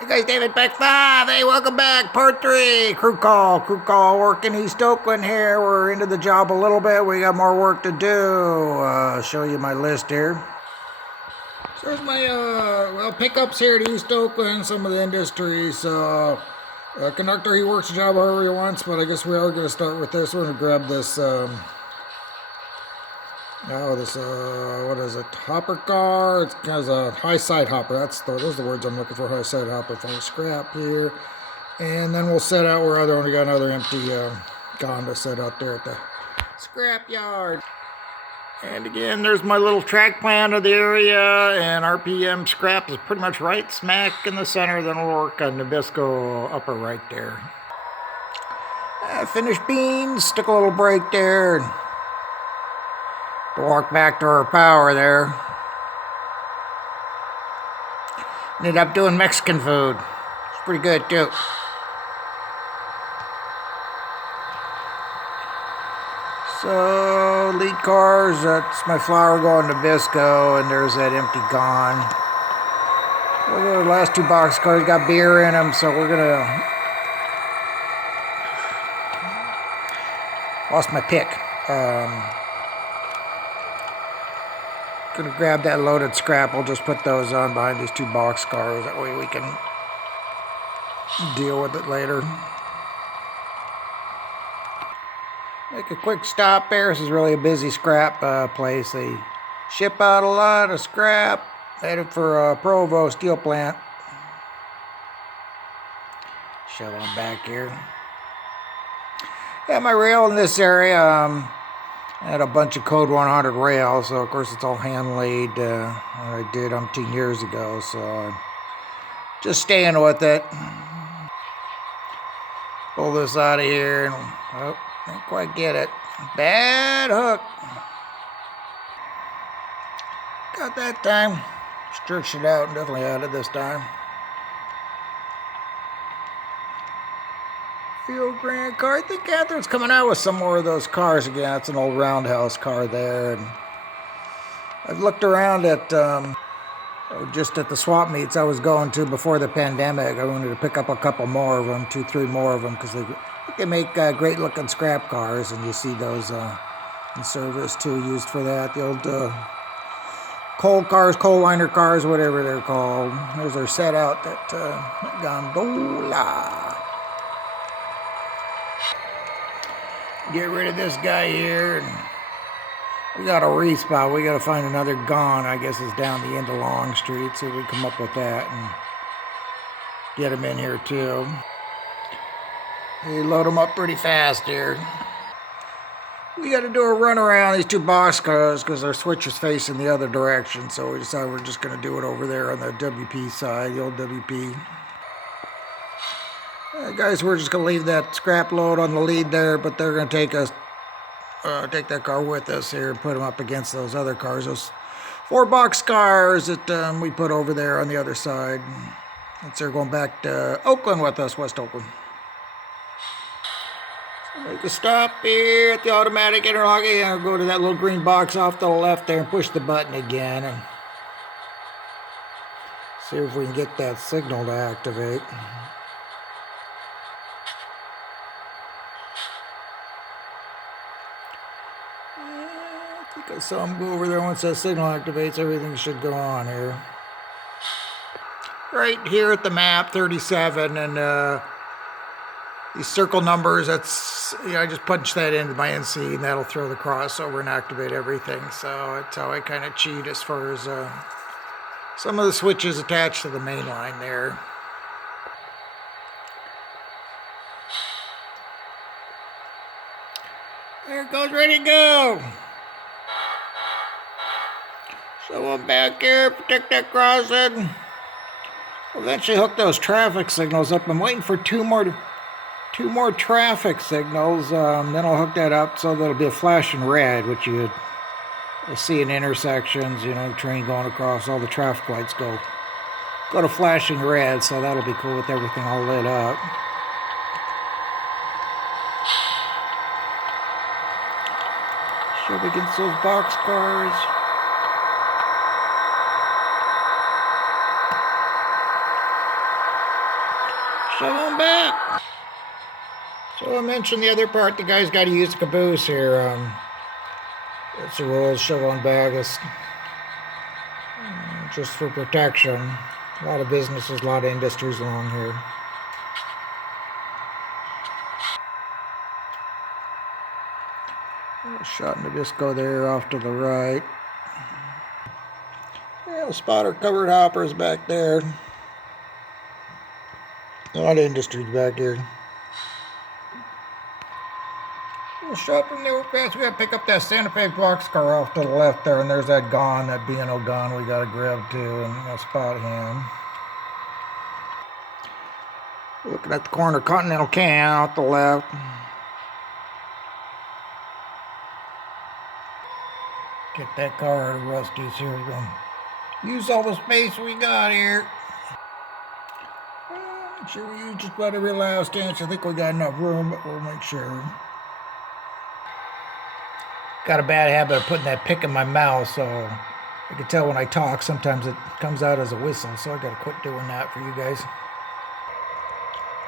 Hey guys, David, BAC 5. Hey, welcome back. Part 3. Crew call. Working East Oakland here. We're into the job a little bit. We got more work to do. Show you my list here. So there's my pickups here at East Oakland. Some of the industries. Conductor, he works a job however he wants, but I guess we are going to start with this. We're going to grab this. What is it? Hopper car. It has a high side hopper. Those are the words I'm looking for. High side hopper. Full scrap here, and then we'll set out where I only got another empty Honda set out there at the scrap yard. And again, there's my little track plan of the area, and RPM scrap is pretty much right smack in the center. Then we'll work on Nabisco upper right there. Finished beans. Stick a little brake there. Walk back to our power there. Ended up doing Mexican food. It's pretty good too. So lead cars, that's my flower going to Nabisco, and there's that empty gone. Well, the last two box cars got beer in them, so we're gonna lost my pick. Gonna grab that loaded scrap. We'll just put those on behind these two box cars. That way we can deal with it later. Make a quick stop there. This is really a busy scrap place. They ship out a lot of scrap. Headed for Provo steel plant. Shove on back here. Yeah, my rail in this area. I had a bunch of Code 100 rails, so of course it's all hand laid. I did umpteen years ago, so I'm just staying with it. Pull this out of here, and oh, can't quite get it. Bad hook. Got that time. Stretched it out and definitely had it this time. The old grand car. I think Catherine's coming out with some more of those cars again. It's an old roundhouse car there. And I've looked around at just at the swap meets I was going to before the pandemic. I wanted to pick up a couple more of them, 2-3 more of them, because they make great looking scrap cars, and you see those in service too, used for that. The old coal cars, coal liner cars, whatever they're called. There's our set out that gondola. Get rid of this guy here. We got a respot. We got to find another gun. I guess it's down the end of Long Street. See if we come up with that and get him in here too. They load them up pretty fast here. We got to do a run around these two box cars because our switch is facing the other direction. So we decided we're just going to do it over there on the WP side, the old WP. Guys, we're just going to leave that scrap load on the lead there, but they're going to take that car with us here and put them up against those other cars, those 4 box cars that we put over there on the other side. Since they're going back to Oakland with us, West Oakland. So make a stop here at the automatic interlocking, and go to that little green box off to the left there and push the button again and see if we can get that signal to activate. I saw him go over there. Once that signal activates, everything should go on here. Right here at the map, 37, and these circle numbers, that's, I just punch that into my NC, and that'll throw the crossover and activate everything. So that's how I kind of cheat as far as some of the switches attached to the main line there. There it goes, ready to go. So I'm back here, protect that crossing. We'll eventually hook those traffic signals up. I'm waiting for two more traffic signals. Then I'll hook that up so that'll be a flashing red, which you see in intersections. You know, the train going across, all the traffic lights go to flashing red. So that'll be cool with everything all lit up. Shove against those box cars. Shove on back. So I mentioned the other part, the guy's got to use the caboose here. It's the rules, shove on back. It's just for protection. A lot of businesses, a lot of industries along here. Shot in Nabisco there off to the right. Yeah, spotter covered hoppers back there. A lot of industries back here. Shot from the overpass. We got to pick up that Santa Fe boxcar off to the left there, and there's that Gone, that B&O Gone we got to grab too, and we'll spot him. Looking at the corner Continental can out the left. Get that car out of Rusty's here. We're going to use all the space we got here. Make sure we use just about every last inch. I think we got enough room, but we'll make sure. Got a bad habit of putting that pick in my mouth, so I can tell when I talk. Sometimes it comes out as a whistle, so I got to quit doing that for you guys.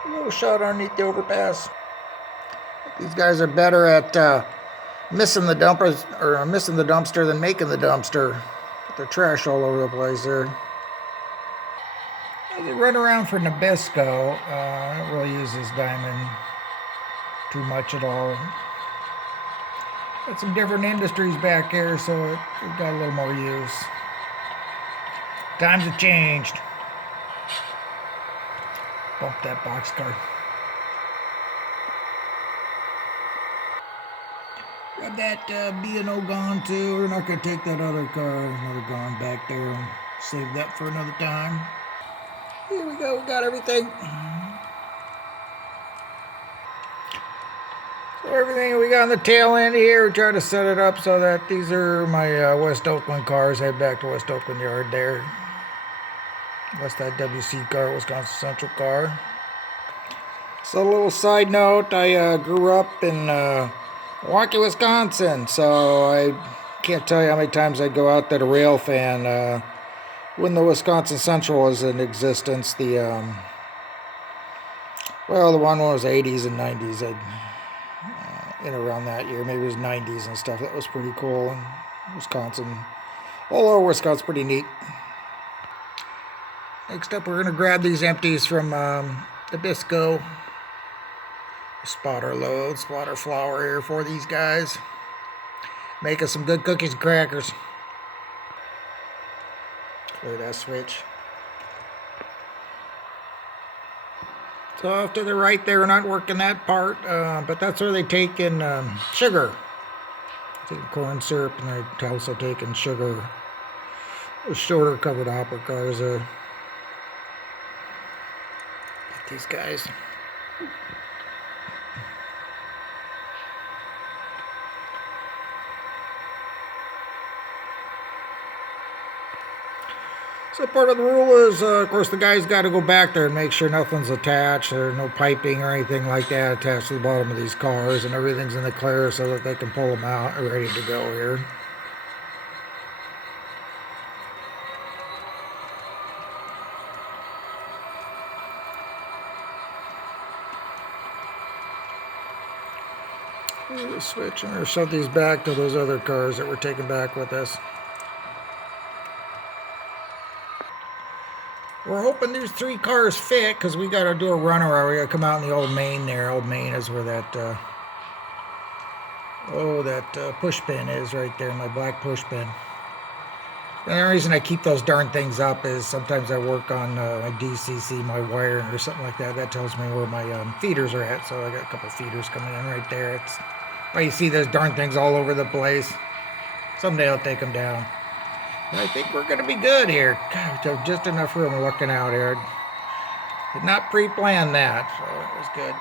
A little shot underneath the overpass. These guys are better at missing the dumpster than making the dumpster. Put their trash all over the place there. They run around for Nabisco. I don't really use this diamond too much at all. Got some different industries back here, so it got a little more use. Times have changed. Bump that boxcar. Grab that B&O Gone too. We're not going to take that other car. Another Gone back there. And save that for another time. Here we go. We got everything. So everything we got on the tail end here, we try to set it up so that these are my West Oakland cars. Head back to West Oakland Yard there. That's that WC car, Wisconsin Central car. So a little side note, I grew up in Milwaukee, Wisconsin, so I can't tell you how many times I go out there to rail fan. When the Wisconsin Central was in existence, the one was 80s and 90s, in around that year, maybe it was 90s and stuff. That was pretty cool. And Wisconsin, all over Wisconsin, pretty neat. Next up, we're going to grab these empties from Nabisco. Spotter load, spotter flour here for these guys. Make us some good cookies and crackers. Clear that switch. So off to the right there, we're not working that part, but that's where they take in sugar. Taking corn syrup, and they're also taking sugar. The shorter covered hopper cars there. These guys. So part of the rule is, of course, the guy's got to go back there and make sure nothing's attached. There's no piping or anything like that attached to the bottom of these cars, and everything's in the clear so that they can pull them out and ready to go here. Switch and shove these back to those other cars that we're taking back with us. We're hoping these 3 cars fit, because we got to do a runaround. We got to come out in the Old Main there. Old Main is where that push pin is right there, my black push pin. And the reason I keep those darn things up is sometimes I work on my DCC, my wiring or something like that. That tells me where my feeders are at. So I got a couple feeders coming in right there. It's why you see those darn things all over the place. Someday I'll take them down. I think we're going to be good here. God, we have just enough room looking out here. Did not pre-plan that, so it was good.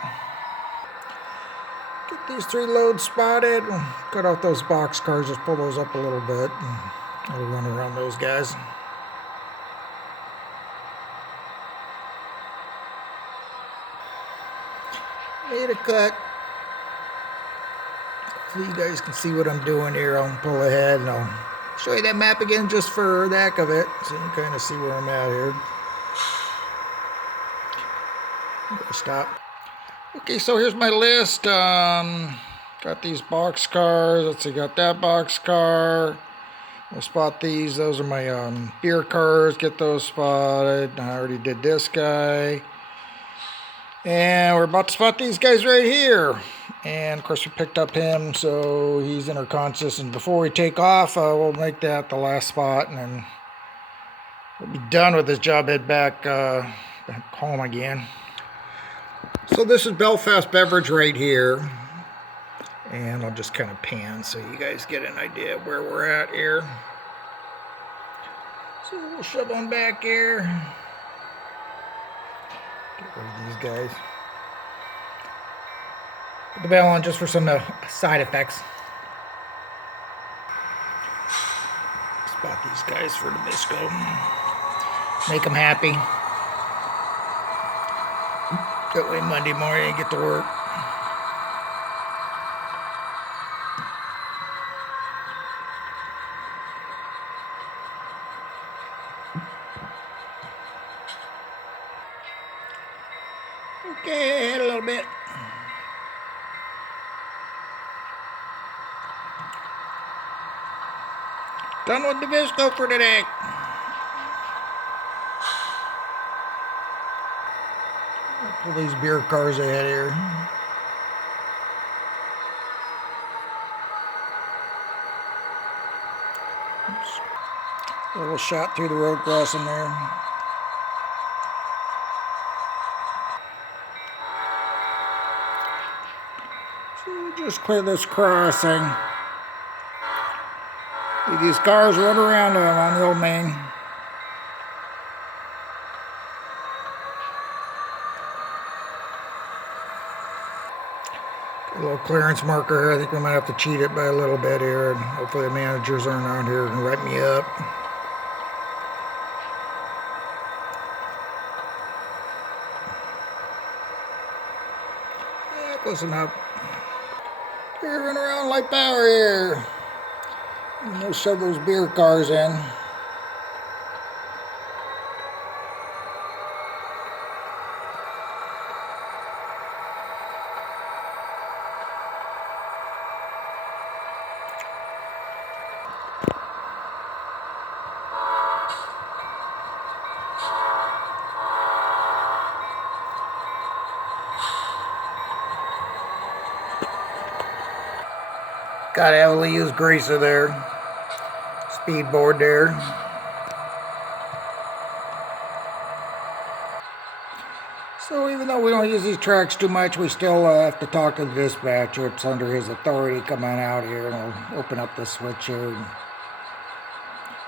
Get these 3 loads spotted. Cut off those box cars, just pull those up a little bit. And I'll run around those guys. Made a cut. Hopefully you guys can see what I'm doing here. I'll pull ahead and I'll show you that map again just for the heck of it, so you can kind of see where I'm at here. Stop. Okay, so here's my list. Got these box cars. Let's see, got that box car. We'll spot these. Those are my beer cars. Get those spotted. I already did this guy. And we're about to spot these guys right here. And of course we picked up him, so he's interconscious. And before we take off, we'll make that the last spot, and then we'll be done with this job. Head back home again. So this is Belfast Beverage right here. And I'll just kind of pan so you guys get an idea of where we're at here. So we'll shove on back here. Get rid of these guys. Put the bell on just for some side effects. Spot these guys for Nabisco. Make them happy. That way Monday morning I get to work. Okay, a little bit. Done with the Visco for today. Pull these beer cars ahead here. Oops. A little shot through the road crossing there. So just clear this crossing. These cars run around on the old main. A little clearance marker here. I think we might have to cheat it by a little bit here, and hopefully the managers aren't out here and write me up. Yeah, close enough. Here, run around light power here. And we'll shove those beer cars in. Got a heavily used greaser there. Speed board there. So even though we don't use these tracks too much, we still have to talk to the dispatcher. It's under his authority. Come on out here, and we'll open up the switch here and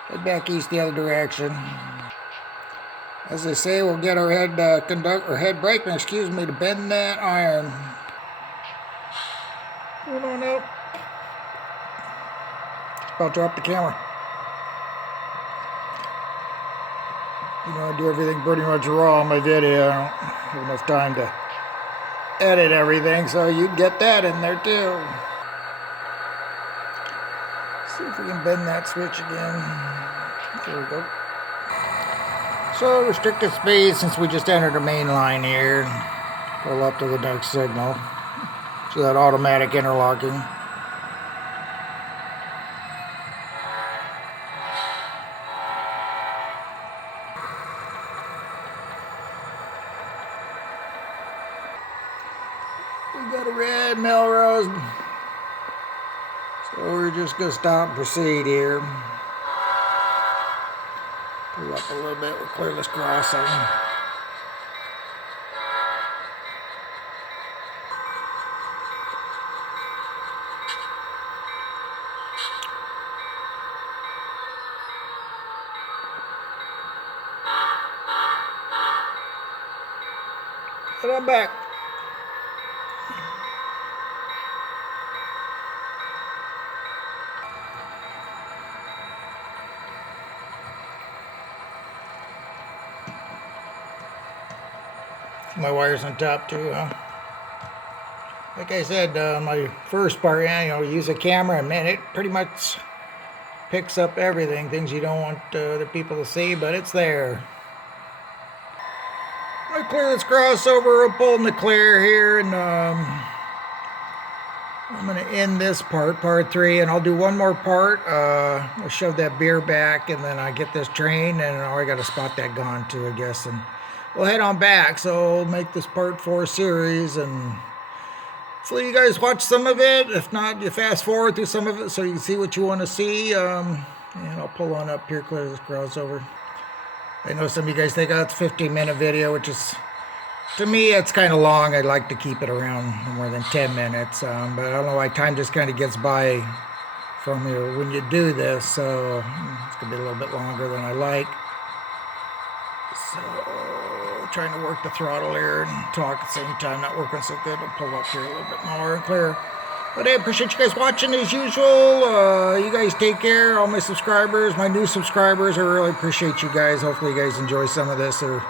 head back east the other direction. As they say, we'll get our head brakeman, to bend that iron. Hold on out. About to drop the camera. You know, I do everything pretty much raw on my video. I don't have enough time to edit everything, so you get that in there too. See if we can bend that switch again. There we go. So restricted speed, since we just entered the main line here. Pull up to the next signal. So that automatic interlocking. We got a red Melrose, so we're just going to stop and proceed here. Pull up a little bit, we'll clear this crossing. Get on back. My wires on top too, huh? Like I said, my first part, use a camera, and man, it pretty much picks up everything, things you don't want the people to see, but it's there. I clear this crossover, I'm pulling the clear here, and I'm going to end this part 3, and I'll do one more part. I'll shove that beer back, and then I get this train, and I got to spot that gone too, I guess, and we'll head on back. So I'll make this part 4 series, and hopefully you guys watch some of it. If not, you fast forward through some of it so you can see what you want to see. And I'll pull on up here, clear this crossover. I know some of you guys think, oh, it's a 15-minute video, which is, to me, it's kind of long. I'd like to keep it around no more than 10 minutes. But I don't know why time just kind of gets by from you when you do this. So it's going to be a little bit longer than I like. So trying to work the throttle here and talk at the same time. Not working so good. I'll pull up here a little bit more and clear. But I appreciate you guys watching as usual. You guys take care. All my subscribers, my new subscribers, I really appreciate you guys. Hopefully you guys enjoy some of this, or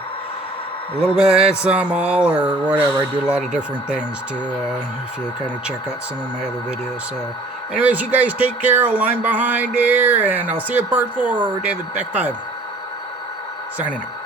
a little bit, some, all, or whatever. I do a lot of different things too, if you kind of check out some of my other videos. So anyways, you guys take care. I'll line behind here, and I'll see you in part 4. David, BAC 5, signing out.